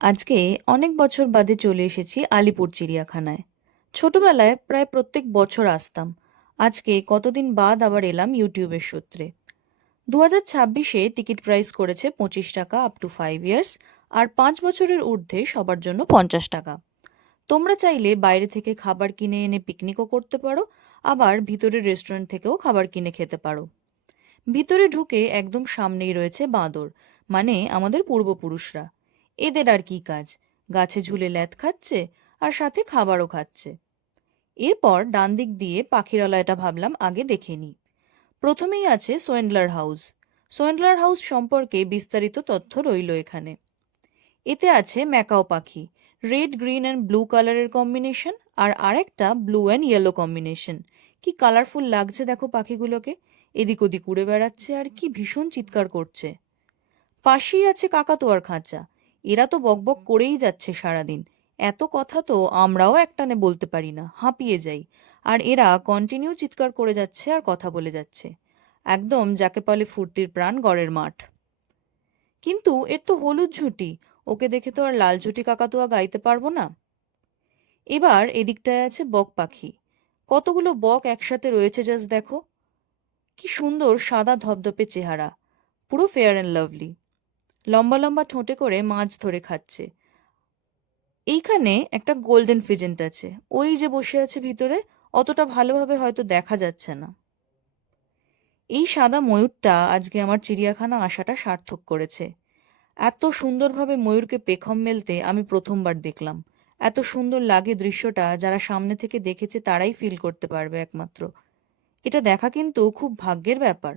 আজকে অনেক বছর বাদে চলে এসেছি আলিপুর চিড়িয়াখানায়। ছোটবেলায় প্রায় প্রত্যেক বছর আসতাম। আজকে কতদিন বাদ আবার এলাম ইউটিউবের সূত্রে। 2026-এ টিকিট প্রাইস করেছে 25 টাকা আপ টু 5 ইয়ার্স, আর 5 বছরের ঊর্ধ্বে সবার জন্য 50 টাকা। তোমরা চাইলে বাইরে থেকে খাবার কিনে এনে পিকনিকও করতে পারো, আবার ভিতরের রেস্টুরেন্ট থেকেও খাবার কিনে খেতে পারো। ভিতরে ঢুকে একদম সামনেই রয়েছে বাঁদর, মানে আমাদের পূর্বপুরুষরা। এদের আর কি কাজ, গাছে ঝুলে ল্যাথ খাচ্ছে আর সাথে খাবারও খাচ্ছে। এরপর ডান দিক দিয়ে পাখিরালয়টা ভাবলাম আগে দেখে নিই। প্রথমেই আছে সোয়েন্ডলার হাউস। সোয়েন্ডলার হাউস সম্পর্কে বিস্তারিত তথ্য রইল এখানে। এতে আছে ম্যাকাও পাখি, রেড গ্রিন অ্যান্ড ব্লু কালারের কম্বিনেশন, আর আরেকটা ব্লু অ্যান্ড ইয়েলো কম্বিনেশন। কি কালারফুল লাগছে দেখো পাখিগুলোকে, এদিক ওদিক উড়ে বেড়াচ্ছে আর কি ভীষণ চিৎকার করছে। পাশেই আছে কাকাতুয়ার খাঁচা। এরা তো বকবক করেই যাচ্ছে সারাদিন। এত কথা তো আমরাও একটানে বলতে পারি না, হাঁপিয়ে যাই। আর এরা কন্টিনিউ চিৎকার করে যাচ্ছে আর কথা বলে যাচ্ছে। একদম যাকে বলে ফুর্তির প্রাণ গড়ের মাঠ। কিন্তু এর তো হলুদ ঝুঁটি, ওকে দেখে তো আর লাল ঝুঁটি কাকাতুয়া গাইতে পারবো না। এবার এদিকটায় আছে বক পাখি। কতগুলো বক একসাথে রয়েছে, জাস্ট দেখো কি সুন্দর সাদা ধবধবে চেহারা, পুরো ফেয়ার অ্যান্ড লাভলি। লম্বা লম্বা ঠোঁটে করে মাছ ধরে খাচ্ছে। এইখানে একটা গোল্ডেন ফিজেন্ট আছে, ওই যে বসে আছে ভিতরে, অতটা ভালোভাবে হয়তো দেখা যাচ্ছে না। এই সাদা ময়ূরটা আজকে আমার চিড়িয়াখানা আসাটা সার্থক করেছে। এত সুন্দরভাবে ময়ূরকে পেখম মেলতে আমি প্রথমবার দেখলাম। এত সুন্দর লাগে দৃশ্যটা, যারা সামনে থেকে দেখেছে তারাই ফিল করতে পারবে একমাত্র। এটা দেখা কিন্তু খুব ভাগ্যের ব্যাপার।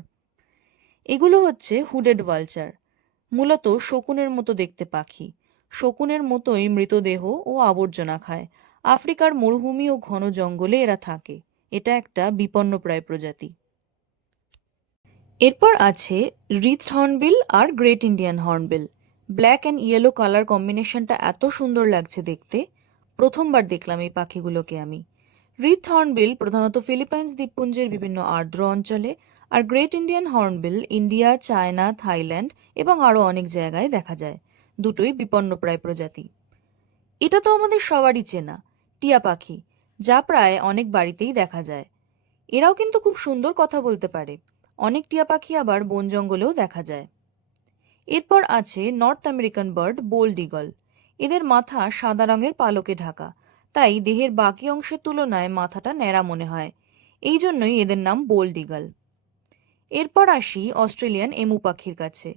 এগুলো হচ্ছে হুডেড ভালচার, মূলত শকুনের মতো দেখতে পাখি। শকুনের মতোই মৃতদেহ ও আবর্জনা খায়। আফ্রিকার মরুভূমি ও ঘন জঙ্গলে এরা থাকে। এটা একটা বিপন্নপ্রায় প্রজাতি। এরপর আছে রিথড হর্নবিল আর great Indian hornbill. Black and yellow colour কম্বিনেশনটা এত সুন্দর লাগছে দেখতে। প্রথমবার দেখলাম এই পাখিগুলোকে আমি। রিথড হর্নবিল প্রধানত ফিলিপাইন্স দ্বীপপুঞ্জের বিভিন্ন আর্দ্র অঞ্চলে, আর great Indian hornbill India, China, Thailand এবং আরও অনেক জায়গায় দেখা যায়। দুটোই বিপন্নপ্রায় প্রজাতি। এটা তো আমাদের সবারই চেনা টিয়া পাখি, যা প্রায় অনেক বাড়িতেই দেখা যায়। এরাও কিন্তু খুব সুন্দর কথা বলতে পারে। অনেক টিয়া পাখি আবার বন জঙ্গলেও দেখা যায়। এরপর আছে North American bird bald eagle. এদের মাথা সাদা রঙের পালকে ঢাকা, তাই দেহের বাকি অংশের তুলনায় মাথাটা ন্যাড়া মনে হয়। এই জন্যই এদের নাম বোল্ড ঈগল। এরপর আসি অস্ট্রেলিয়ান এমু পাখির কাছে।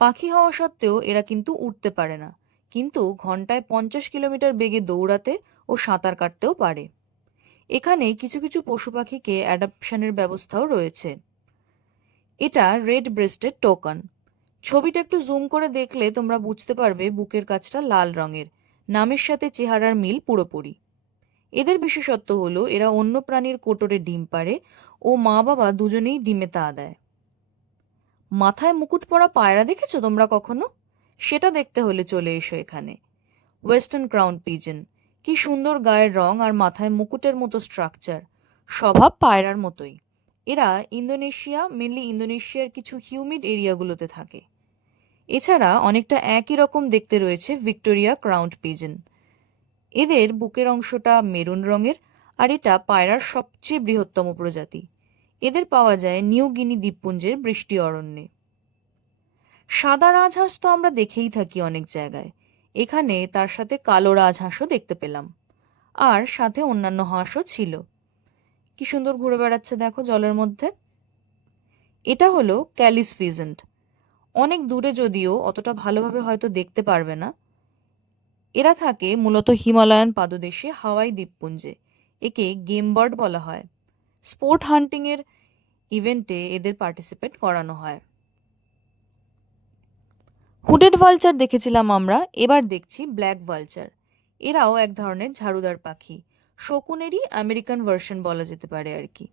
পাখি হওয়া সত্ত্বেও এরা কিন্তু উড়তে পারে না, কিন্তু ঘন্টায় 50 কিলোমিটার বেগে দৌড়াতে ও সাঁতার কাটতেও পারে। এখানে কিছু কিছু পশু পাখিকে অ্যাডাপশনের ব্যবস্থাও রয়েছে। এটা রেড ব্রেস্টেড টোকান। ছবিটা একটু জুম করে দেখলে তোমরা বুঝতে পারবে বুকের কাছটা লাল রঙের। নামের সাথে চেহারার মিল পুরোপুরি। এদের বিশেষত্ব হলো এরা অন্য প্রাণীর কোটরে ডিম পাড়ে ও মা বাবা দুজনেই ডিমে তা দেয়। মাথায় মুকুট পরা পায়রা দেখেছো তোমরা কখনো? সেটা দেখতে হলে চলে এসো এখানে। Western crown pigeon. কি সুন্দর গায়ের রং আর মাথায় মুকুটের মতো স্ট্রাকচার, স্বভাব পায়রার মতোই। এরা মেনলি ইন্দোনেশিয়ার কিছু হিউমিড এরিয়াগুলোতে থাকে। এছাড়া অনেকটা একই রকম দেখতে রয়েছে ভিক্টোরিয়া ক্রাউন্ড পিজন। এদের বুকের অংশটা মেরুন রঙের, আর এটা পায়রার সবচেয়ে বৃহত্তম প্রজাতি। এদের পাওয়া যায় নিউ গিনি দ্বীপপুঞ্জের বৃষ্টি অরণ্যে। সাদা রাজহাঁস তো আমরা দেখেই থাকি অনেক জায়গায়। এখানে তার সাথে কালো রাজহাঁসও দেখতে পেলাম, আর সাথে অন্যান্য হাঁসও ছিল। কি সুন্দর ঘুরে বেড়াচ্ছে দেখো জলের মধ্যে। এটা হলো ক্যালিস ফিজেন্ট। অনেক দূরে, যদিও অতটা ভালোভাবে হয়তো দেখতে পারবে না। এরা থাকে মূলত হিমালয়ান পাদদেশে হাওয়াই দ্বীপপুঞ্জে। একে গেম বার্ড বলা হয়। স্পোর্ট হান্টিং এর ইভেন্টে এদের পার্টিসিপেট করানো হয়। হুডেড ভালচার দেখেছিলাম আমরা, এবার দেখছি ব্ল্যাক ভালচার। এরাও এক ধরনের ঝাড়ুদার পাখি, শকুনেরই আমেরিকান ভার্সন বলা যেতে পারে আর কি।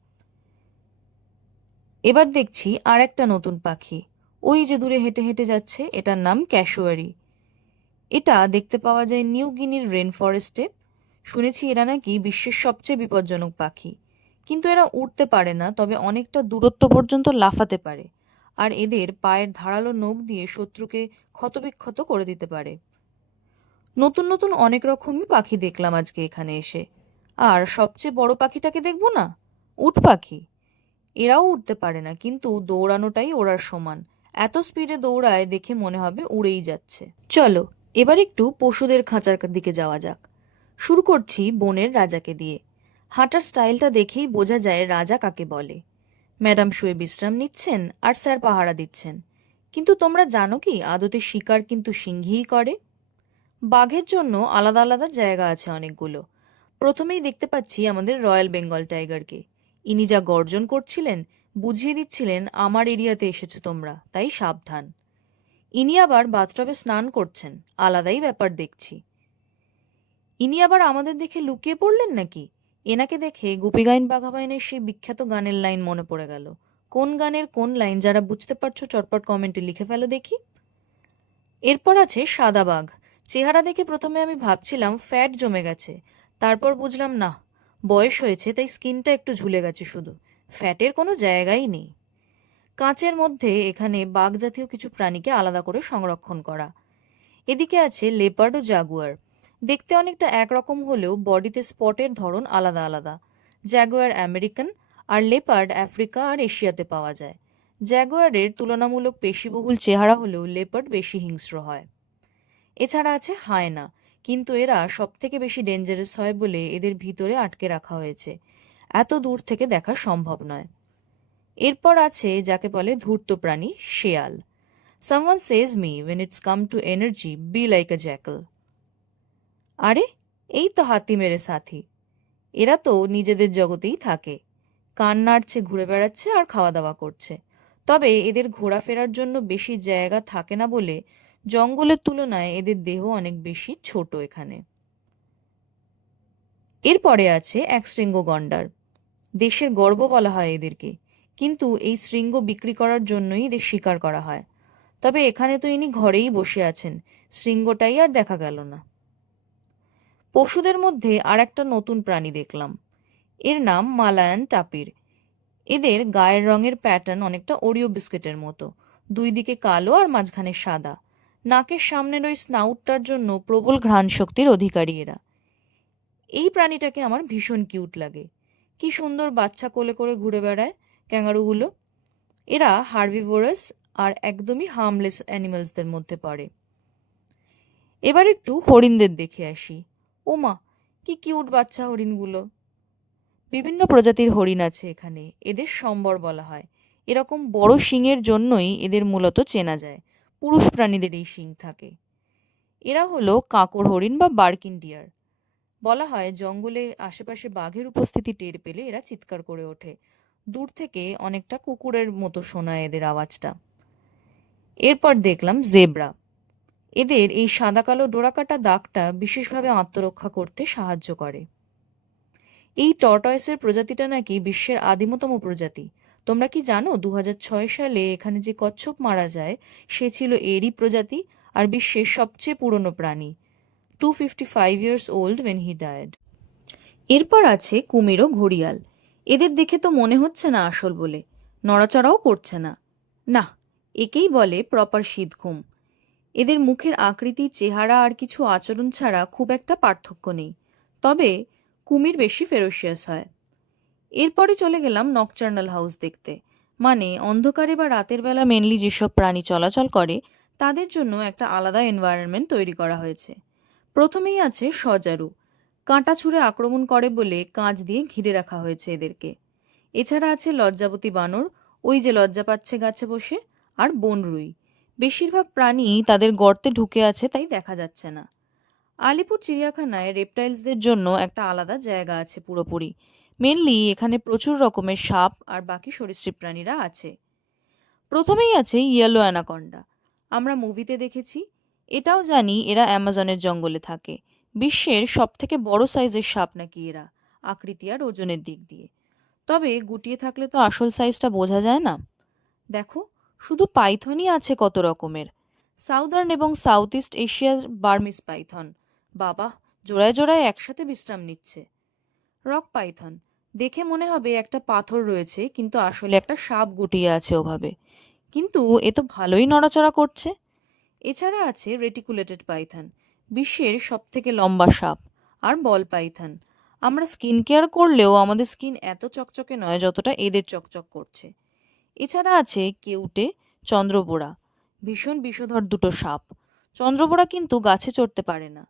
এবার দেখছি আর একটা নতুন পাখি, ওই যে দূরে হেঁটে হেঁটে যাচ্ছে, এটার নাম ক্যাশুয়ারি। এটা দেখতে পাওয়া যায় নিউ গিনির রেন ফরেস্টে। শুনেছি এরা নাকি বিশ্বের সবচেয়ে বিপজ্জনক পাখি। কিন্তু এরা উড়তে পারে না, তবে অনেকটা দূরত্ব পর্যন্ত লাফাতে পারে, আর এদের পায়ের ধারালো নখ দিয়ে শত্রুকে ক্ষতবিক্ষত করে দিতে পারে। নতুন নতুন অনেক রকমই পাখি দেখলাম আজকে এখানে এসে। আর সবচেয়ে বড় পাখিটাকে দেখবো না? উট পাখি। এরাও উড়তে পারে না, কিন্তু দৌড়ানোটাই ওড়ার সমান। এত স্পিডে দৌড়ায়, দেখে মনে হবে উড়েই যাচ্ছে। চলো, এবার একটু পশুদের খাঁচার দিকে যাওয়া যাক। শুরু করছি বনের রাজাকে দিয়ে। হাঁটার স্টাইলটা দেখেই বোঝা যায় রাজা কাকে বলে। ম্যাডাম শুয়ে বিশ্রাম নিচ্ছেন আর স্যার পাহারা দিচ্ছেন। কিন্তু তোমরা জানো কি, আদতে শিকার কিন্তু সিংহীই করে। বাঘের জন্য আলাদা আলাদা জায়গা আছে অনেকগুলো। প্রথমেই দেখতে পাচ্ছি আমাদের রয়্যাল বেঙ্গল টাইগারকে। ইনি যা গর্জন করছিলেন, বুঝিয়ে দিচ্ছিলেন আমার এরিয়াতে এসেছো তোমরা, তাই সাবধান। ইনি আবার বাথটবে স্নান করছেন, আলাদাই ব্যাপার দেখছি। ইনি আবার আমাদের দেখে লুকিয়ে পড়লেন নাকি? এনাকে দেখে গুপি গাইন বাঘাবাইনের সেই বিখ্যাত গানের লাইন মনে পড়ে গেল। কোন গানের কোন লাইন? যারা বুঝতে পারছো চটপট কমেন্টে লিখে ফেলো দেখি। এরপর আছে সাদা বাঘ। চেহারা দেখে প্রথমে আমি ভাবছিলাম ফ্যাট জমে গেছে, তারপর বুঝলাম না, বয়স হয়েছে তাই স্কিনটা একটু ঝুলে গেছে শুধু, ফ্যাটের কোনো জায়গাই নেই। কাঁচের মধ্যে এখানে বাঘ জাতীয় কিছু প্রাণীকে আলাদা করে সংরক্ষণ করা। এদিকে আছে লেপার্ড ও জাগুয়ার। দেখতে অনেকটা একরকম হলেও বডিতে স্পটের ধরন আলাদা আলাদা। জাগুয়ার আমেরিকান আর লেপার্ড আফ্রিকা আর এশিয়াতে পাওয়া যায়। জাগুয়ারের তুলনামূলক পেশিবহুল চেহারা হলেও লেপার্ড বেশি হিংস্র হয়। এছাড়া আছে হায়না, কিন্তু এরা সবথেকে বেশি ডেঞ্জারাস হয় বলে এদের ভিতরে আটকে রাখা হয়েছে, এত দূর থেকে দেখা সম্ভব নয়। এরপর আছে যাকে বলে ধূর্ত প্রাণী, শেয়াল। Someone says me when it's come to energy, be like a jackal. আরে, এই তো হাতি মেরে সাথী। এরা তো নিজেদের জগতেই থাকে, কান নাড়ছে, ঘুরে বেড়াচ্ছে আর খাওয়া দাওয়া করছে। তবে এদের ঘোরাফেরার জন্য বেশি জায়গা থাকে না বলে জঙ্গলের তুলনায় এদের দেহ অনেক বেশি ছোট এখানে। এরপরে আছে এক শৃঙ্গ গন্ডার। দেশের গর্ব বলা হয় এদেরকে, কিন্তু এই শৃঙ্গ বিক্রি করার জন্যই এদের শিকার করা হয়। তবে এখানে তো ইনি ঘরেই বসে আছেন, শৃঙ্গটাই আর দেখা গেল না। পশুদের মধ্যে আর একটা নতুন প্রাণী দেখলাম। এর নাম মালায়ান টাপির। এদের গায়ের রঙের প্যাটার্ন অনেকটা ওরিও বিস্কুটের মতো, দুই দিকে কালো আর মাঝখানে সাদা। নাকের সামনের ওই স্নাউটটার জন্য প্রবল ঘ্রাণ শক্তির অধিকারী এরা। এই প্রাণীটাকে আমার ভীষণ কিউট লাগে। কি সুন্দর বাচ্চা কোলে করে ঘুরে বেড়ায় ক্যাঙ্গারুগুলো। এরা হার্বিভোরাস আর একদমই হার্মলেস অ্যানিমালসদের মধ্যে পড়ে। এবার একটু হরিণদের দেখে আসি। ওমা, কি কিউট বাচ্চা হরিণগুলো। বিভিন্ন প্রজাতির হরিণ আছে এখানে, এদের সম্বর বলা হয়। এরকম বড় শিংয়ের জন্যই এদের মূলত চেনা যায়। পুরুষ প্রাণীদের এই শিং থাকে। এরা হলো কাঁকড় হরিণ বা বার্কিন ডিয়ার। বলা হয় জঙ্গলে আশেপাশে বাঘের উপস্থিতি টের পেলে এরা চিৎকার করে ওঠে। দূর থেকে অনেকটা কুকুরের মতো শোনায় এদের আওয়াজটা। এরপর দেখলাম জেব্রা। এদের এই সাদা কালো ডোরাকাটা দাগটা বিশেষভাবে আত্মরক্ষা করতে সাহায্য করে। এই টর্টয়েসের প্রজাতিটা নাকি বিশ্বের আদিমতম প্রজাতি। তোমরা কি জানো 2006 সালে এখানে যে কচ্ছপ মারা যায় সে ছিল এরই প্রজাতি, আর বিশ্বের সবচেয়ে পুরনো প্রাণী। 255 years old when he died. এরপর আছে কুমির ও ঘড়িয়াল। এদের দেখে তো মনে হচ্ছে না আসল বলে, নড়াচড়াও করছে না। না, একেই বলে প্রপার শীতঘুম। এদের মুখের আকৃতি, চেহারা আর কিছু আচরণ ছাড়া খুব একটা পার্থক্য নেই, তবে কুমির বেশি ফেরোসিয়াস হয়। এরপরে চলে গেলাম নকচার্নাল হাউস দেখতে, মানে অন্ধকারে বা রাতের বেলা মেনলি যেসব প্রাণী চলাচল করে তাদের জন্য একটা আলাদা এনভায়রনমেন্ট তৈরি করা হয়েছে। প্রথমেই আছে সজারু। কাঁটা ছুঁড়ে আক্রমণ করে বলে কাঁচ দিয়ে ঘিরে রাখা হয়েছে এদেরকে। এছাড়া আছে লজ্জাবতী বানর, ওই যে লজ্জা পাচ্ছে গাছে বসে, আর বনরুই। বেশিরভাগ প্রাণী তাদের গর্তে ঢুকে আছে, তাই দেখা যাচ্ছে না। আলিপুর চিড়িয়াখানায় রেপটাইলসদের জন্য একটা আলাদা জায়গা আছে পুরোপুরি। মেনলি এখানে প্রচুর রকমের সাপ আর বাকি সরীসৃপ প্রাণীরা আছে। প্রথমেই আছে ইয়েলো অ্যানাকন্ডা। আমরা মুভিতে দেখেছি, এটাও জানি এরা অ্যামাজনের জঙ্গলে থাকে। বিশ্বের সবথেকে বড় সাইজের সাপ নাকি এরা, আকৃতি আর ওজনের দিক দিয়ে। তবে গুটিয়ে থাকলে তো আসল সাইজটা বোঝা যায় না। দেখো, শুধু পাইথনই আছে কত রকমের। সাউদার্ন এবং সাউথ ইস্ট এশিয়ার বার্মিস পাইথন, বাবা, জোড়ায় জোড়ায় একসাথে বিশ্রাম নিচ্ছে। রক পাইথন, দেখে মনে হবে একটা পাথর রয়েছে, কিন্তু আসলে একটা সাপ গুটিয়ে আছে ওভাবে। কিন্তু এ তো ভালোই নড়াচড়া করছে। এছাড়া আছে রেটিকুলেটেড পাইথন, বিশ্বের সবথেকে লম্বা সাপ আর বল পাইথন। আমরা স্কিন কেয়ার করলেও আমাদের স্কিন এত চকচকে নয় যতটা এদের চকচক করছে। এছাড়া আছে কেউটে, চন্দ্রবোড়া, ভীষণ বিষধর দুটো সাপ। চন্দ্রবোড়া কিন্তু গাছে চড়তে পারে না।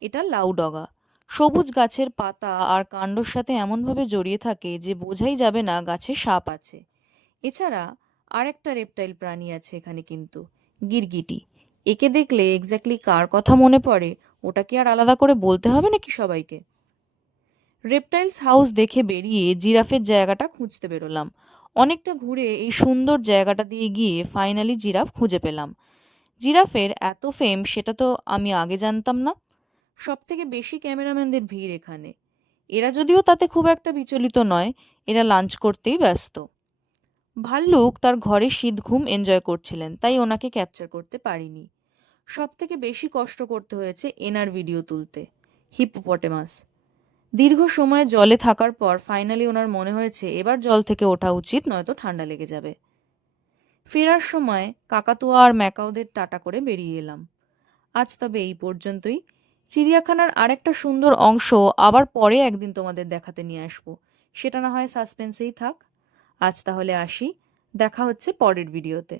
এটা লাউডগা, সবুজ গাছের পাতা আর কাণ্ডর সাথে এমনভাবে জড়িয়ে থাকে যে বোঝাই যাবে না গাছে সাপ আছে। এছাড়া আর একটা রেপটাইল প্রাণী আছে এখানে কিন্তু, গিরগিটি। একে দেখলে এক্স্যাক্টলি কার কথা মনে পড়ে ওটা কি আর আলাদা করে বলতে হবে নাকি সবাইকে? রেপটাইলস হাউস দেখে বেরিয়ে জিরাফের জায়গাটা খুঁজতে বেরোলাম। অনেকটা ঘুরে এই সুন্দর জায়গাটা দিয়ে গিয়ে ফাইনালি জিরাফ খুঁজে পেলাম। জিরাফের এত ফেম সেটা তো আমি আগে জানতাম না। সব থেকে বেশি ক্যামেরাম্যানদের ভিড় এখানে। এরা যদিও তাতে খুব একটা বিচলিত নয়, এরা লাঞ্চ করতেই ব্যস্ত। ভাল্লুক তার ঘরে শীত ঘুম এনজয় করছিলেন, তাই ওনাকে ক্যাপচার করতে পারিনি। সব থেকে বেশি কষ্ট করতে হয়েছে এনার ভিডিও তুলতে। হিপোপটেমাস দীর্ঘ সময় জলে থাকার পর ফাইনালি ওনার মনে হয়েছে এবার জল থেকে ওঠা উচিত, নয়তো ঠান্ডা লেগে যাবে। ফেরার সময় কাকাতুয়া আর ম্যাকাওদের টাটা করে বেরিয়ে এলাম। আজ তবে এই পর্যন্তই। চিড়িয়াখানার আরেকটা সুন্দর অংশ আবার পরে একদিন তোমাদের দেখাতে নিয়ে আসবো। সেটা না হয় সাসপেন্সেই থাক। আজ তাহলে আসি, দেখা হচ্ছে পরের ভিডিওতে।